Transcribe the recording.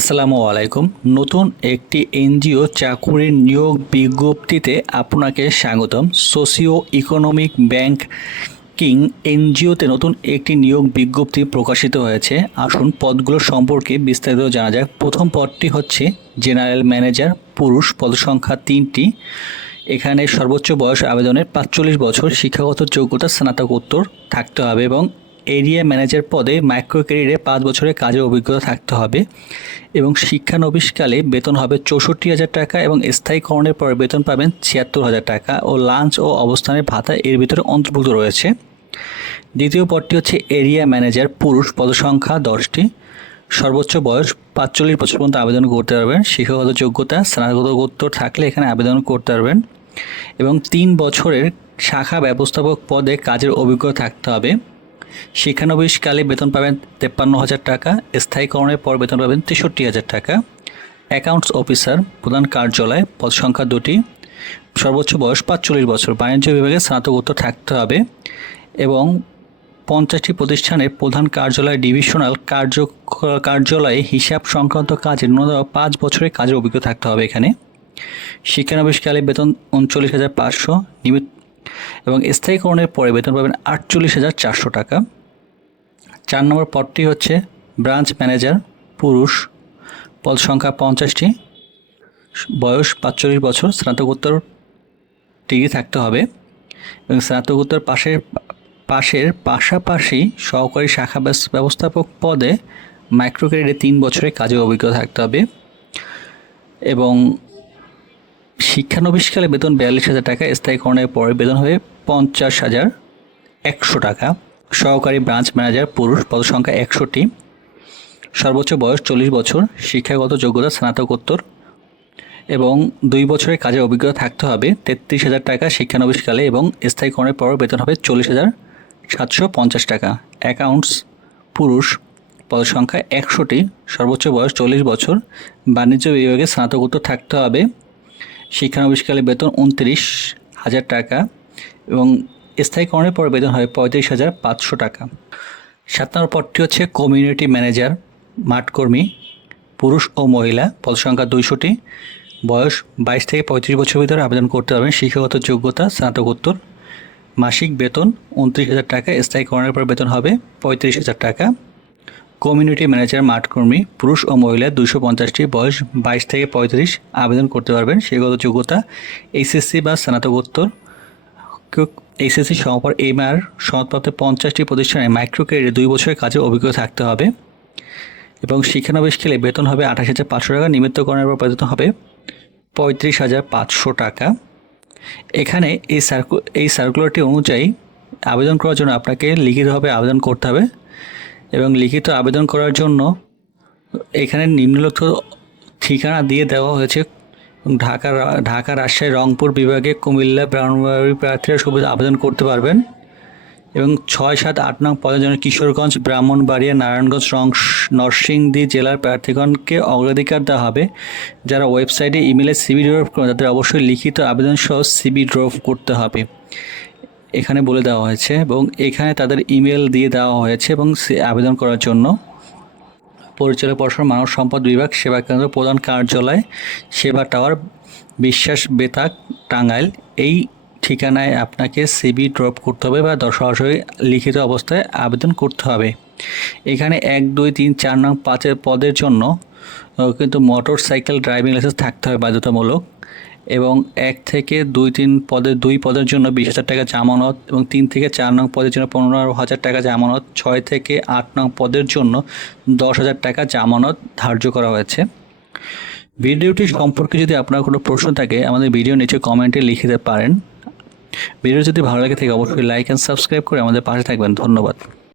আসসালামু আলাইকুম। নতুন একটি এনজিও চাকুরির নিয়োগ বিজ্ঞপ্তিতে আপনাকে স্বাগতম। সোশিও ইকোনমিক ব্যাংকিং এনজিওতে নতুন একটি নিয়োগ বিজ্ঞপ্তি প্রকাশিত হয়েছে। আসুন পদগুলো সম্পর্কে বিস্তারিত জানা যাক। প্রথম পদটি হচ্ছে জেনারেল ম্যানেজার পুরুষ পদ সংখ্যা তিনটি। এখানে সর্বোচ্চ বয়স আবেদনের পাঁচচল্লিশ বছর, শিক্ষাগত যোগ্যতা স্নাতকোত্তর থাকতে হবে এবং এরিয়া ম্যানেজার পদে মাইক্রো ক্যারিয়ারে পাঁচ বছরের কাজের অভিজ্ঞতা থাকতে হবে এবং শিক্ষানবিশকালে বেতন হবে চৌষট্টি হাজার টাকা এবং স্থায়ীকরণের পরে বেতন পাবেন ছিয়াত্তর হাজার টাকা ও লাঞ্চ ও অবস্থানের ভাতা এর ভিতরে অন্তর্ভুক্ত রয়েছে। দ্বিতীয় পদটি হচ্ছে এরিয়া ম্যানেজার পুরুষ পদসংখ্যা দশটি। সর্বোচ্চ বয়স পাঁচচল্লিশ বছর পর্যন্ত আবেদন করতে পারবেন। শিক্ষাগত যোগ্যতা, স্নাতকোত্তর থাকলে এখানে আবেদন করতে পারবেন। এবং তিন বছরের শাখা ব্যবস্থাপক পদে কাজের অভিজ্ঞতা থাকতে হবে। শিক্ষানবিশকালে বেতন পাবেন তেপ্পান্ন হাজার টাকা, স্থায়ীকরণের পর বেতন পাবেন তেষট্টি হাজার টাকা। অ্যাকাউন্টস অফিসার, প্রধান কার্যালয়, পদ সংখ্যা দুটি। সর্বোচ্চ বয়স পাঁচচল্লিশ বছর। বাণিজ্য বিভাগে স্নাতকোত্তর থাকতে হবে এবং পঞ্চাশটি প্রতিষ্ঠানের প্রধান কার্যালয়, ডিভিশনাল কার্য, কার্যালয়ে হিসাব সংক্রান্ত কাজে ন্যূনতম পাঁচ বছরের কাজের অভিজ্ঞতা থাকতে হবে এখানে। শিক্ষানবিশকালে বেতন উনচল্লিশ হাজার পাঁচশো। নিমিত এবং স্থায়ীকরণের পরে বেতন পাবেন আটচল্লিশ হাজার চারশো টাকা। চার নম্বর পদটি হচ্ছে ব্রাঞ্চ ম্যানেজার, পুরুষ। পদ সংখ্যা পঞ্চাশটি। বয়স পাঁচচল্লিশ বছর, স্নাতকোত্তর ডিগ্রি থাকতে হবে। এবং স্নাতকোত্তর পাশের পাশের পাশাপাশি সহকারী শাখা ব্যবস্থাপক পদে মাইক্রো ক্রেডিটে তিন বছরের কাজের অভিজ্ঞতা থাকতে হবে। এবং শিক্ষানবিশকালে বেতন বিয়াল্লিশ হাজার টাকা, স্থায়ীকরণের পরে বেতন হবে পঞ্চাশ হাজার একশো টাকা। সহকারী ব্রাঞ্চ ম্যানেজার, পুরুষ, পদসংখ্যা একশোটি সর্বোচ্চ বয়স চল্লিশ বছর, শিক্ষাগত যোগ্যতা স্নাতকোত্তর। এবং দুই বছরের কাজের অভিজ্ঞতা থাকতে হবে, তেত্রিশ হাজার টাকা শিক্ষানবিশকালে এবং স্থায়ীকরণের পর বেতন হবে চল্লিশ হাজার সাতশো পঞ্চাশ টাকা। অ্যাকাউন্টস, পুরুষ, পদসংখ্যা একশোটি সর্বোচ্চ বয়স চল্লিশ বছর, বাণিজ্য বিভাগে স্নাতকোত্তর থাকতে হবে। শিক্ষানবিশকালে বেতন উনত্রিশ হাজার টাকা এবং স্থায়ীকরণের পর বেতন হয় পঁয়ত্রিশ হাজার পাঁচশো টাকা। সাত নম্বর পদটি হচ্ছে কমিউনিটি ম্যানেজার মাঠকর্মী পুরুষ ও মহিলা, পদ সংখ্যা দুইশোটি। বয়স বাইশ থেকে পঁয়ত্রিশ বছর ভিতরে আবেদন করতে পারবেন। শিক্ষাগত যোগ্যতা, স্নাতকোত্তর। মাসিক বেতন উনত্রিশ হাজার টাকা, স্থায়ীকরণের পর বেতন হবে পঁয়ত্রিশ হাজার টাকা। কমিউনিটি ম্যানেজার মাঠকর্মী, পুরুষ ও মহিলা দুশো পঞ্চাশটি বয়স বাইশ থেকে পঁয়ত্রিশ আবেদন করতে পারবেন। সেগত যোগ্যতা এইচএসসি বা স্নাতকোত্তর। এইচএসসি সমাপর এমআর সনদপ্রাপ্ত পঞ্চাশটি প্রতিষ্ঠানে মাইক্রো ক্রেডিট দুই বছরের কাজের অভিজ্ঞতা থাকতে হবে এবং শিক্ষানবিশ খেলে বেতন হবে আঠাশ হাজার পাঁচশো টাকা, নিমিত্তকরণের পর বেতন হবে পঁয়ত্রিশ হাজার পাঁচশো টাকা। এখানে এই সার্কু এই সার্কুলারটি অনুযায়ী আবেদন করার জন্য আপনাকে লিখিতভাবে আবেদন করতে হবে। এবং লিখিত আবেদন করার জন্য এখানে নিম্নলিখিত ঠিকানা দিয়ে দেওয়া হয়েছে। ঢাকা ঢাকা রাজশাহী রংপুর বিভাগে কুমিল্লা ব্রাহ্মণবাড়ি প্রার্থীরা সুবিধা আবেদন করতে পারবেন। এবং ছয় সাত আট নং পদের জন্য কিশোরগঞ্জ, ব্রাহ্মণবাড়িয়া, নারায়ণগঞ্জ, রং, নরসিংদী জেলার প্রার্থীগণকে অগ্রাধিকার দেওয়া হবে। যারা ওয়েবসাইটে ইমেলে সিবি ড্রপ করেন, তাদের অবশ্যই লিখিত আবেদন সহ সিবি ড্রপ করতে হবে। এখানে বলে দেওয়া হয়েছে এবং এখানে তাদের ইমেল দিয়ে দেওয়া হয়েছে এবং সে- আবেদন করার জন্য। পরিচালক পর্ষদ মানব সম্পদ বিভাগ সেবা কেন্দ্র প্রধান কার্যালয় সেবা টাওয়ার বিশ্বাস বেতাক টাঙ্গাইল। এই ঠিকানায় আপনাকে সিবি ড্রপ করতে হবে বা সরাসরি লিখিত অবস্থায় আবেদন করতে হবে। এখানে এক, দুই, তিন, চার নং পাঁচের পদের জন্য কিন্তু মোটর সাইকেল ড্রাইভিং লাইসেন্স থাকতে হবে বাধ্যতামূলক। এবং এক থেকে দুই তিন পদের, দুই পদের জন্য বিশ হাজার টাকা জামানত এবং তিন থেকে চার নং পদের জন্য পনেরো হাজার টাকা জামানত ছয় থেকে আট নং পদের জন্য দশ হাজার টাকা জামানত ধার্য করা হয়েছে। ভিডিওটি সম্পর্কে যদি আপনার কোনো প্রশ্ন থাকে, আমাদের ভিডিও নিচে কমেন্টে লিখে পারেন। ভিডিও যদি ভালো লাগে থাকে, অবশ্যই লাইক অ্যান্ড সাবস্ক্রাইব করে আমাদের পাশে থাকবেন। ধন্যবাদ।